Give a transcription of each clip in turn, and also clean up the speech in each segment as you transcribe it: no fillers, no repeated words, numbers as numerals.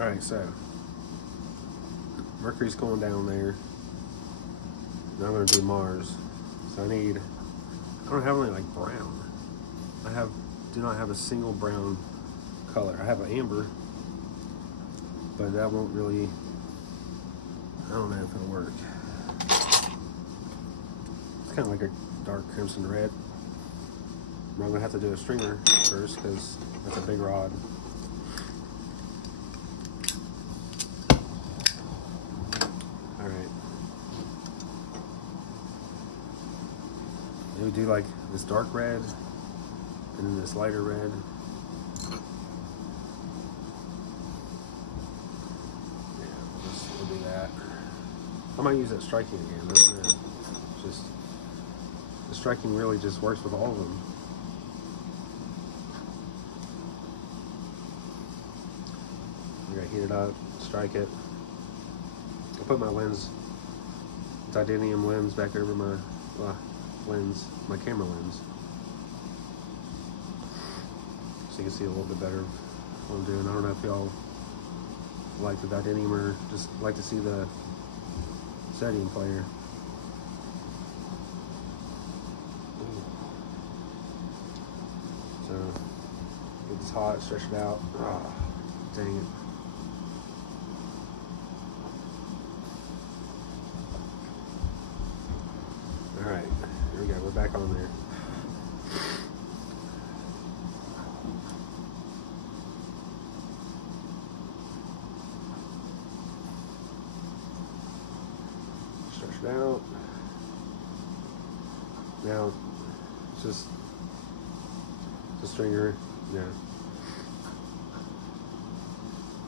Alright, so Mercury's going down there. Now I'm going to do Mars. So I don't have any like brown. Do not have a single brown color. I have an amber, but that won't really, I don't know if it'll work. It's kind of like a dark crimson red. I'm going to have to do a stringer first because that's a big rod. Alright. We do like this dark red and then this lighter red. We'll do that. I might use that striking again. I don't know. Just the striking really just works with all of them. You gotta heat it up, strike it. I put my lens, titanium lens, back over my lens, my camera lens, so you can see a little bit better what I'm doing. I don't know if y'all like the titanium or just like to see the setting player. So get this hot, stretch it out. Oh, dang it. Alright, here we go, we're back on there. Stretch it out. Now, it's just a stringer, yeah.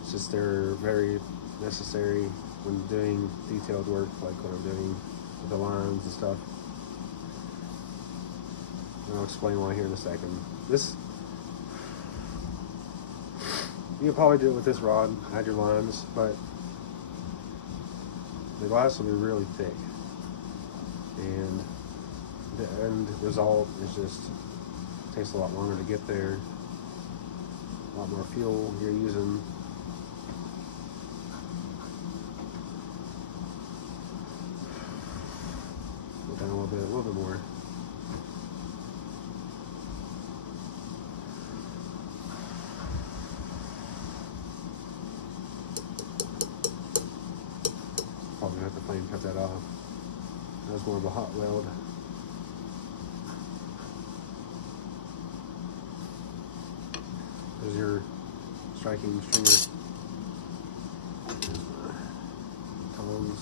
It's just they're very necessary when doing detailed work, like what I'm doing with the lines and stuff. And I'll explain why here in a second. This, you could probably do it with this rod, add your lines, but the glass will be really thick. And the end result is just, takes a lot longer to get there. A lot more fuel you're using. Go down a little bit more. Probably have to flame cut that off. That was more of a hot weld. There's your striking stringer. Tongs.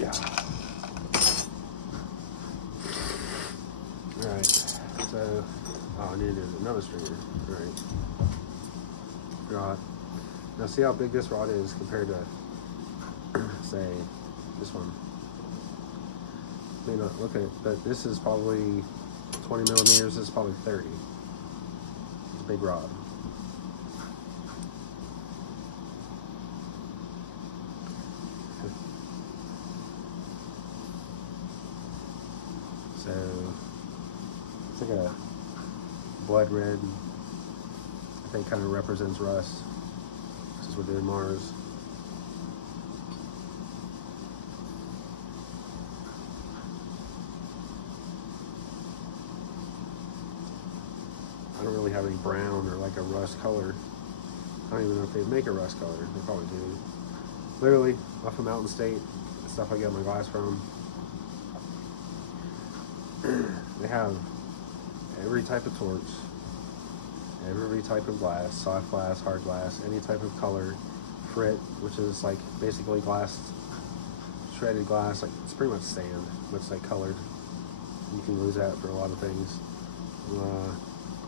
Yeah. Alright. So, I need another stringer. Alright. Rod. Now see how big this rod is compared to, say, this one. May not look at it, but this is probably 20 millimeters. This is probably 30. It's a big rod. So it's like a blood red. I think kind of represents rust. This is what we're doing Mars. I don't really have any brown or like a rust color. I don't even know if they make a rust color. They probably do. Literally off of Mountain State, the stuff I get my glass from. They have every type of torch, every type of glass, soft glass, hard glass, any type of color, frit, which is like basically glass, shredded glass, like it's pretty much sand, but it's like colored. You can use that for a lot of things.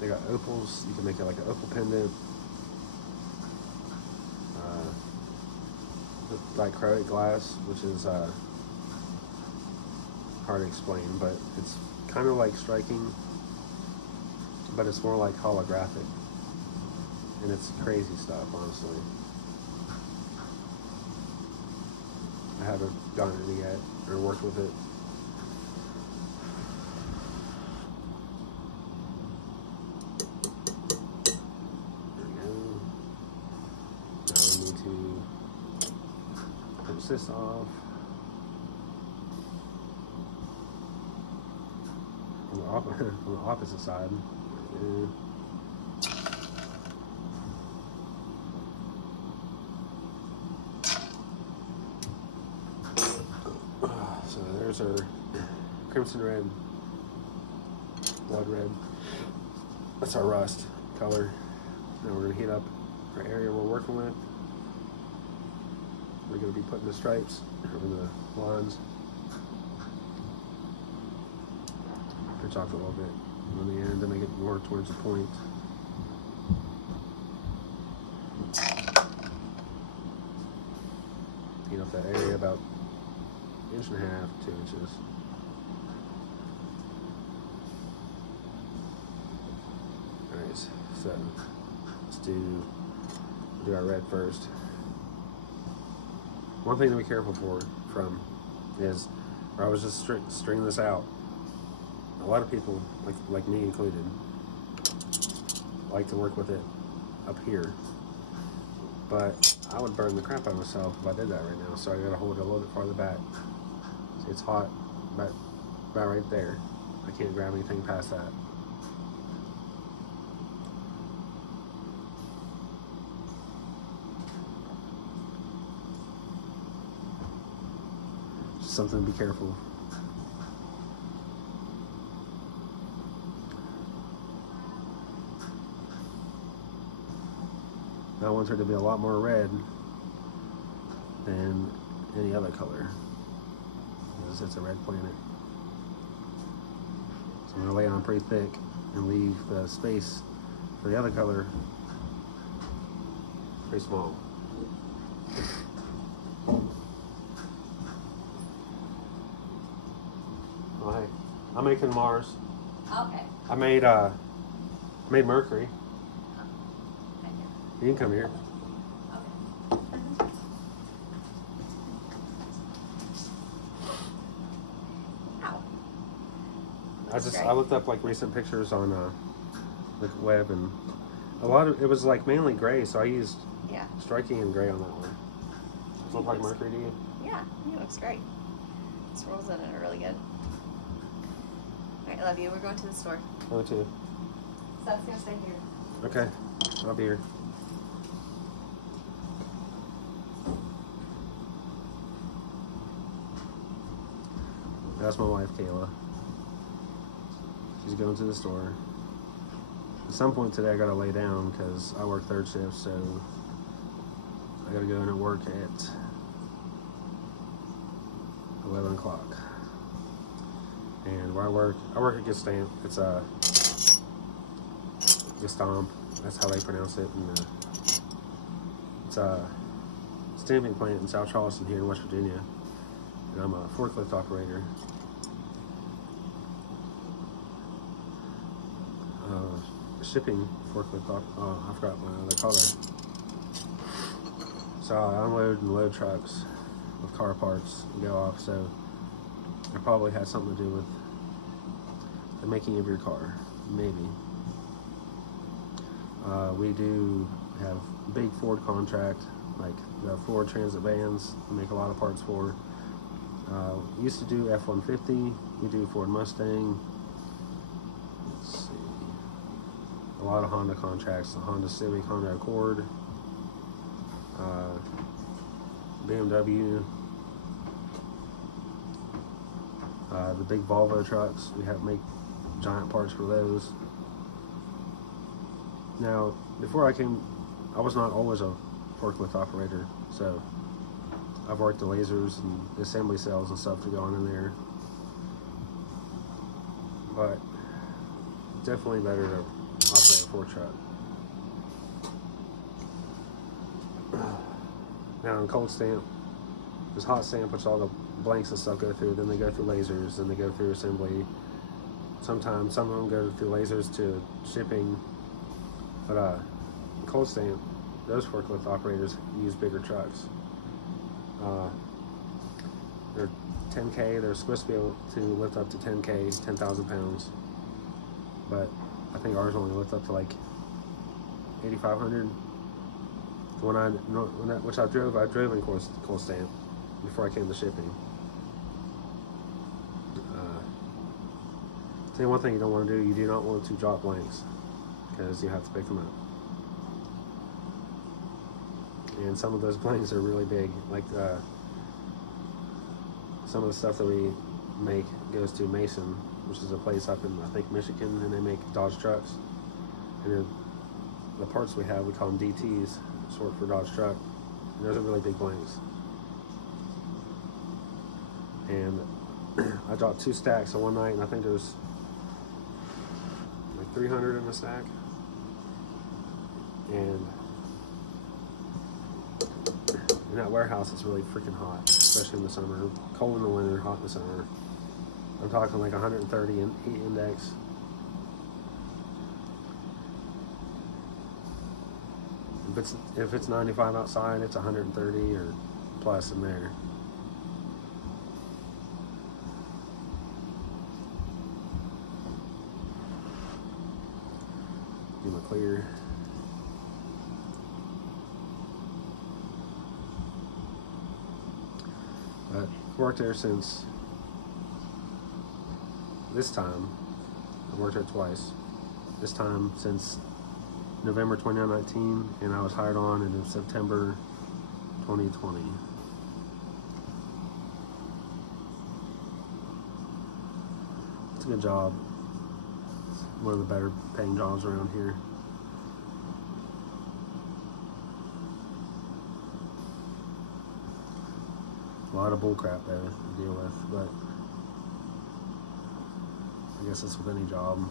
They got opals, you can make it like an opal pendant. Dichroic glass, which is hard to explain, but it's kind of like striking, but it's more like holographic, and it's crazy stuff, honestly. I haven't gotten it yet or worked with it. this off. On the opposite side. Yeah. So there's our crimson red, blood red. That's our rust color. Now we're going to heat up our area we're working with. We're going to be putting the stripes or the lines. Pitch off a little bit on the end to make it more towards the point. Heat up that area about 1.5 to 2 inches. Alright, so let's do our red first. One thing to be careful from is, or I was just stringing this out. A lot of people, like me included, like to work with it up here, but I would burn the crap out of myself if I did that right now. So I gotta hold it a little bit farther back. See, it's hot, but about right there. I can't grab anything past that. Just something to be careful. I want her to be a lot more red than any other color, because it's a red planet. So I'm going to lay it on pretty thick and leave the space for the other color pretty small. Oh hey, I'm making Mars. Okay. I made Mercury. You can come here. Okay. Ow. I looked up like recent pictures on the web, and a lot of it was like mainly gray, so I used striking and gray on that one. Does it look like Mercury to you? Yeah, it looks great. This rolls in it really good. Alright, I love you. We're going to the store. Oh, too. So that's gonna stay here. Okay, I'll be here. That's my wife, Kayla. She's going to the store. At some point today, I gotta lay down because I work third shift, so I gotta go in and work at 11 o'clock. And where I work at Gestamp. It's a Gestamp. That's how they pronounce it. And it's a stamping plant in South Charleston here in West Virginia. And I'm a forklift operator. Shipping forklift I forgot what they call it. So I unload and load trucks with car parts and go off. So it probably has something to do with the making of your car, maybe. We do have big Ford contract, like the Ford Transit vans. We make a lot of parts for. Used to do F-150. We do Ford Mustang. Let's see. A lot of Honda contracts, the Honda Civic, Honda Accord, BMW, the big Volvo trucks. We have make giant parts for those. Now, before I came, I was not always a forklift operator, so I've worked the lasers and the assembly cells and stuff to go on in there. But definitely better to operate a fork truck. Now in cold stamp, there's hot stamp, which all the blanks and stuff go through. Then they go through lasers, then they go through assembly. Sometimes some of them go through lasers to shipping. But in cold stamp, those forklift operators use bigger trucks. They're 10K. They're supposed to be able to lift up to 10K, 10,000 pounds. But I think ours only lift up to like 8,500. Which I drove in cold stamp, before I came to shipping. Tell you one thing you don't want to do, you do not want to drop blanks, because you have to pick them up. And some of those blanks are really big. Like some of the stuff that we make goes to Mason, which is a place up in, I think, Michigan, and they make Dodge trucks. And the parts we have, we call them DTs, short for Dodge truck. And those are really big blanks. And I dropped 2 stacks in one night, and I think there's like 300 in a stack. And in that warehouse, it's really freaking hot, especially in the summer. Cold in the winter, hot in the summer. I'm talking like 130 in heat index. If it's 95 outside, it's 130 or plus in there. Give them a clear. But I've worked there since this time. I've worked there twice. This time since November 2019, and I was hired on in September 2020. It's a good job. It's one of the better paying jobs around here. A lot of bull crap there to deal with, but I guess it's with any job.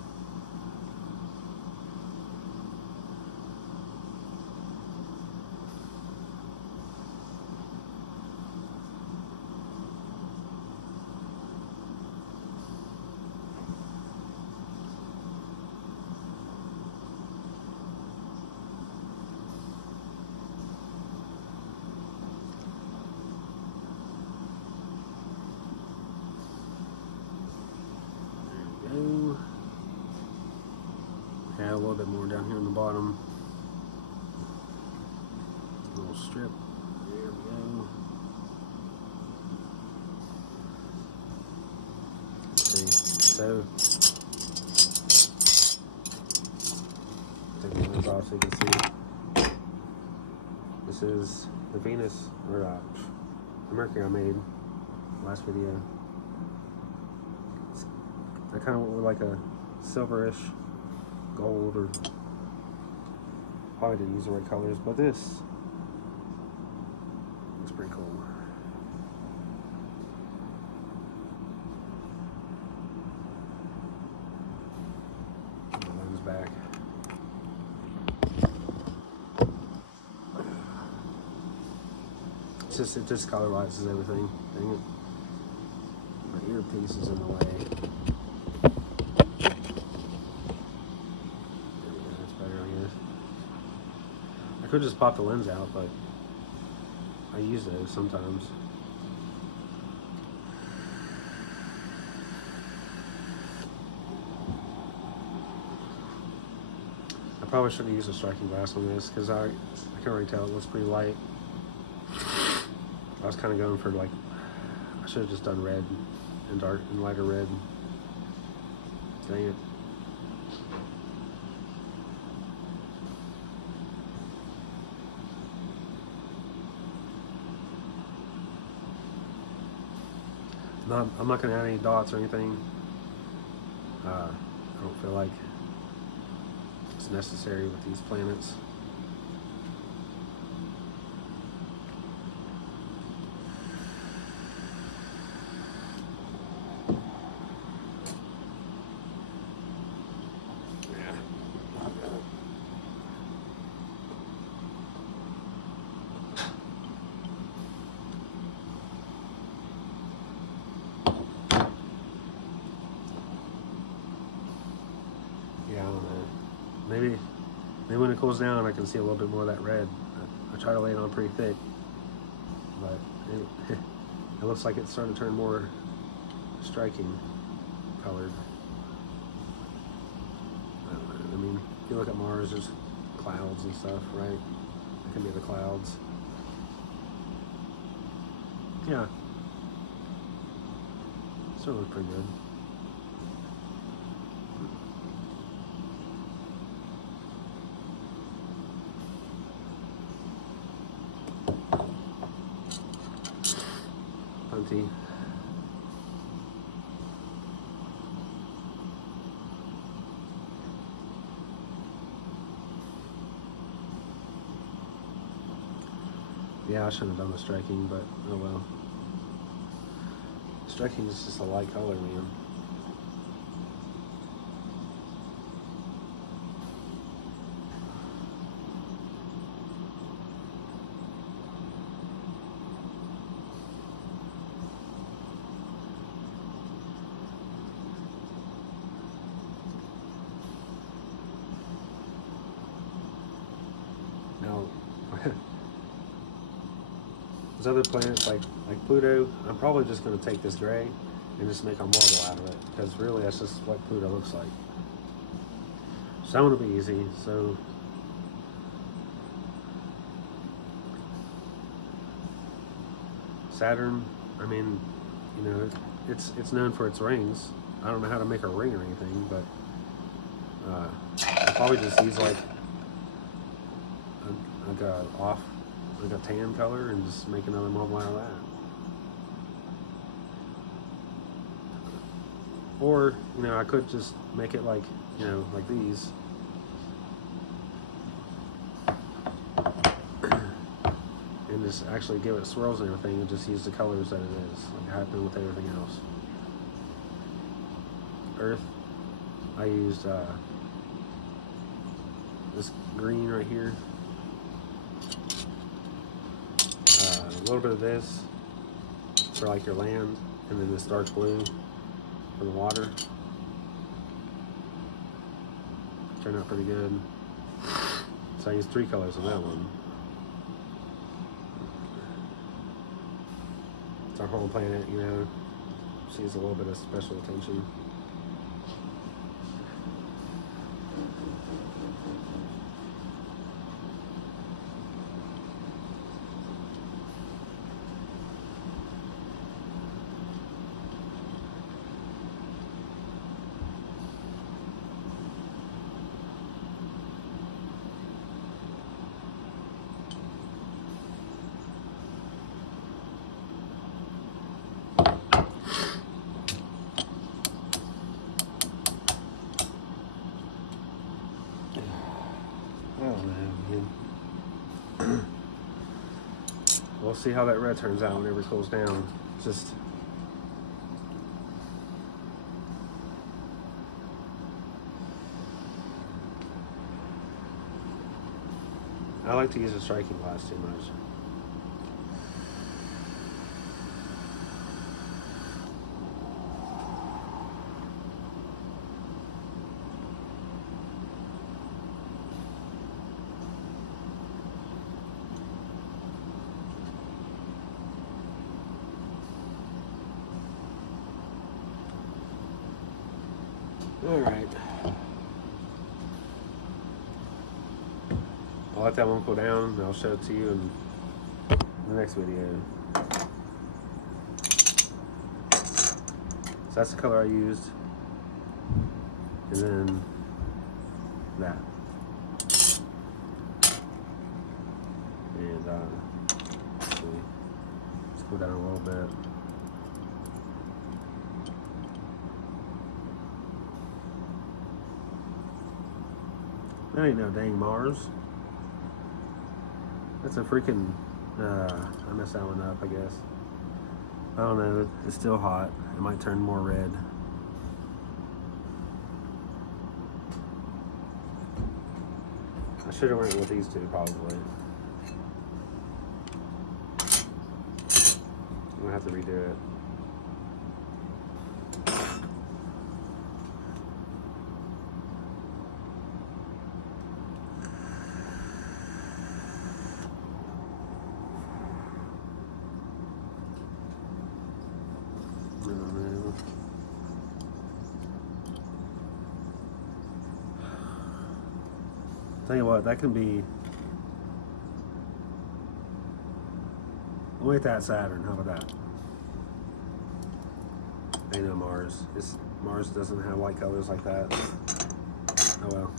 Yeah, a little bit more down here on the bottom. A little strip. There we go. Let's see. So, take the lens off so you can see. This is the Venus, or the Mercury I made last video. I kind of went with like a silverish gold, or probably didn't use the right colors, but this looks pretty cool. Put the lens back. It just colorizes everything. Dang it. My earpiece is in the way. I could just pop the lens out, but I use those sometimes. I probably should have used a striking glass on this, because I can already tell it looks pretty light. I was kind of going for, like, I should have just done red and dark and lighter red. Dang it. I'm not going to add any dots or anything. I don't feel like it's necessary with these planets. Yeah, I don't know. Maybe when it cools down, I can see a little bit more of that red. I try to lay it on pretty thick, but it looks like it's starting to turn more striking colored. I mean, if you look at Mars, there's clouds and stuff, right? It can be the clouds. Yeah. Still look pretty good. Punty. Yeah, I shouldn't have done the striking, but oh well. Striking is just a light color, man. Now, those other planets like Pluto, I'm probably just going to take this gray and just make a marble out of it, because really that's just what Pluto looks like. So that one will be easy. So Saturn, I mean, you know, it's known for its rings. I don't know how to make a ring or anything, but I'll probably just use like a tan color and just make another marble out of that. Or, you know, I could just make it like, you know, like these. And just actually give it swirls and everything and just use the colors that it is, like I have been with everything else. Earth, I used this green right here. A little bit of this for like your land, and then this dark blue for the water. Turned out pretty good. So I used 3 colors on that one. It's our home planet, you know. She needs a little bit of special attention. We'll see how that red turns out whenever it cools down. Just I like to use a striking glass too much. All right. I'll let that one cool down and I'll show it to you in the next video. So that's the color I used. And then that. And let's see. Let's go down a little bit. That ain't no dang Mars. That's a freaking, I messed that one up, I guess. I don't know, it's still hot. It might turn more red. I should have went with these two, probably. I'm gonna have to redo it. Tell you what, that can be With that Saturn, how about that? Ain't no Mars. Mars doesn't have light colors like that. Oh well.